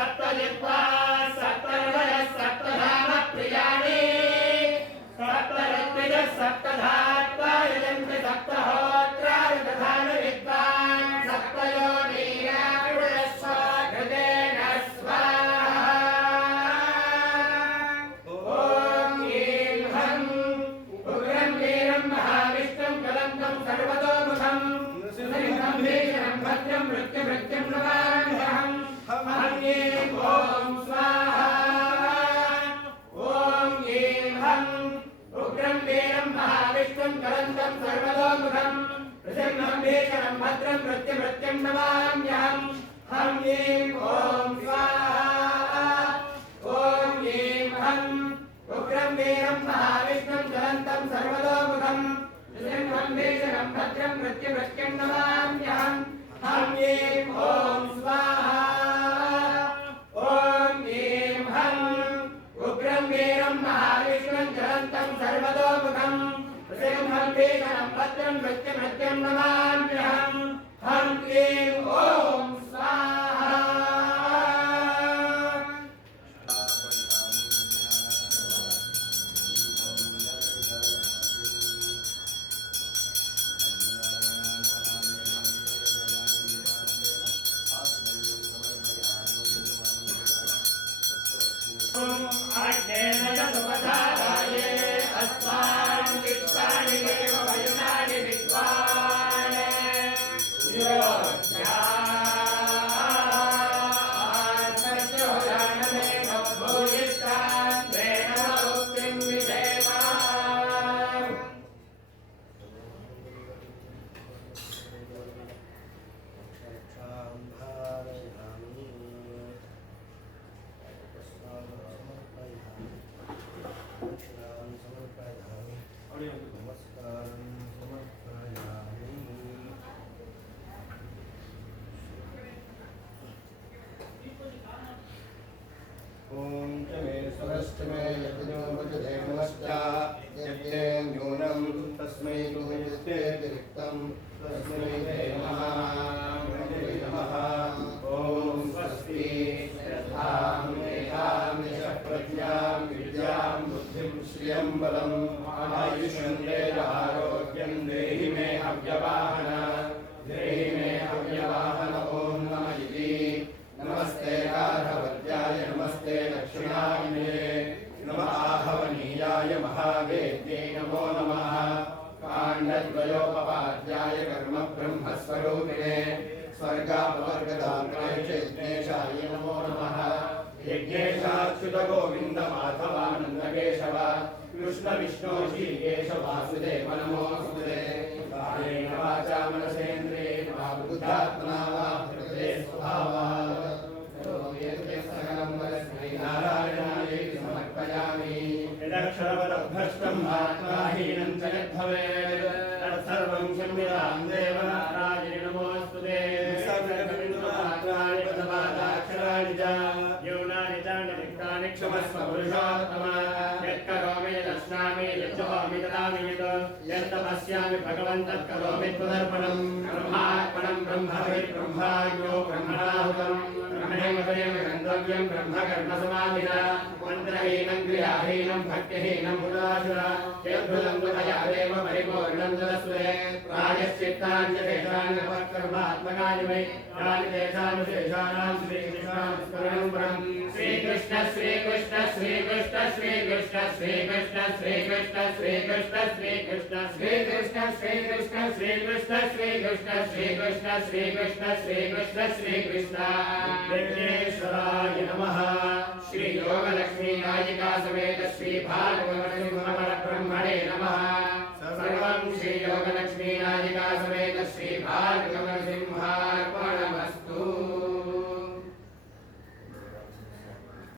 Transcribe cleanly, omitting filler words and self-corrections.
सप्तजिह्वा सप्तहृदयः सप्तधाम प्रियाणि सप्तऋत्विजः सप्तधात्वा यजन्ति सप्तहोत्राय दधान विद्वान् सप्तयोनीराविडस्व हृदेन स्वाहा ॐ ह्रीं हं उग्रं वीरं महाविष्णुं कलङ्कं सर्वतोमुखं सुसिंहं भीषणं भद्रं मृत्युमृत्युं नमाम्यहम् हं ह्रीं ॐ स्वाहा ॐ ह्रीं हं उग्रं वीरं महाविष्णुं कलङ्कं सर्वतोमुखं सुसिंहं भीषणं भद्रं मृत्युमृत्युं नमाम्यहम् हं ह्रीं ॐ स्वाहा ॐ ह्रीं हं उग्रं वीरं महाविष्णुं ज्वलन्तं सर्वतोमुखं सुसिंहं भीषणं भद्रं मृत्युमृत्युं नमाम्यहम् हं ह्रीं ॐ स्वाहा ॐ ह्रीं हं उग्रं वीरं महाविष्णुं ज्वलन्तं सर्वतोमुखं सुसिंहं भीषणं भद्रं मृत्युमृत्युं नमाम्यहम् हं ह्रीं ॐ स्वाहा अग्नेय सुपदाराये अस्मान् विश्वानि देव वयुनानि विद्वान् योज्ञात्मज्योदानमेन भूयिष्ठान्तेन मुक्तिं विधेम ओम च मे स्वरश्च मे यज्ञो वचते नमश्च यज्ञे न्यूनं तस्मै गुरुत्यतिरिक्तं तस्मै ते नमः ओम स्वस्ति श्रद्धां मेधां यशः प्रज्ञां विद्यां बुद्धिं श्रियं बलं आयुष्यं तेजोरोग्यं देहि मे अव्यवाहन ओम नमः इति नमस्ते राघवत्याय नमस्ते दक्षिणाग्ने नमः आहवनीयाय महावेद्ये नमो नमः काण्डद्वयोपपाद्याय कर्म ब्रह्मस्वरूपिणे स्वर्गापवर्गदात्रे चैतन्येशाय नमो नमः यज्ञेशाच्युत गोविन्द माधवानन्दकेशव कृष्ण विष्णु श्रीकेश वासुदेव नमोऽस्तुते कायेन वाचा मनसेन्द्रियेण वा बुद्ध्यात्मना वा प्रकृते स्वभावात् नारायणाय समर्पयामि यदक्षरपदभ्रष्टं मात्राहीनं च यद्भवेत् तत्सर्वं क्षम्यतां देव नारायण नमोऽस्तुते सर्वकविन्दुमात्राणि पदपादाक्षराणि च न्यूनानि च निमित्तानि क्षमस्व पुरुषोत्तम यत्करोमि यदश्नामि यज्जहोमि ददामि यत्तपस्यामि भगवन् तत्करोमि त्वदर्पणं ब्रह्मार्पणं ब्रह्मविर्ब्रह्माज्ञो ब्रह्मणाहुतं ब्रह्मणेन गन्तव्यं ब्रह्मकर्मसमाधिना मन्त्रहीनं क्रियाहीनं भक्तिहीनं पुराशुरा यद्भुतं त्वया देव परिपूर्णं तदस्वे प्रायश्चित्तानि च तेषां कर्मात्मकानि वै यानि तेषां शेषाणां श्रीकृष्णानुस्मरणं परं श्रीकृष्ण श्रीकृष्ण श्रीकृष्ण श्रीकृष्ण श्रीकृष्ण श्रीकृष्ण श्रीकृष्ण श्रीकृष्ण श्रीकृष्ण श्रीकृष्ण श्रीकृष्ण श्रीकृष्ण श्रीकृष्ण श्रीकृष्ण श्रीकृष्ण श्रीकृष्ण विघ्नेश्वराय नमः श्री योगलक्ष्मी नायिका समेत श्री भागवत ब्रह्मणे नमः सर्वं श्री योगलक्ष्मी नायिका समेत श्री